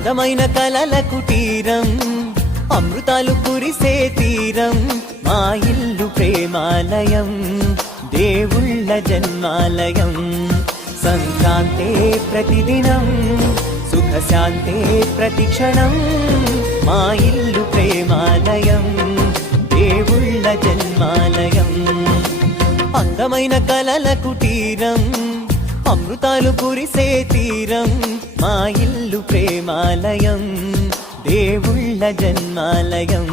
అందమైన కలల కుటీరం, అమృతాలు కురిసే తీరం, మా ఇల్లు ప్రేమాలయం, దేవుళ్ళ జన్మాలయం. సంక్రాంతే ప్రతిదినం, సుఖశాంతే ప్రతిక్షణం, మా ఇల్లు ప్రేమాలయం, దేవుళ్ళ జన్మాలయం. అందమైన కలల కుటీరం, అమృతాలు కురిసే తీరం, మా ఇల్లు ప్రేమాలయం, దేవుళ్ళ జన్మాలయం.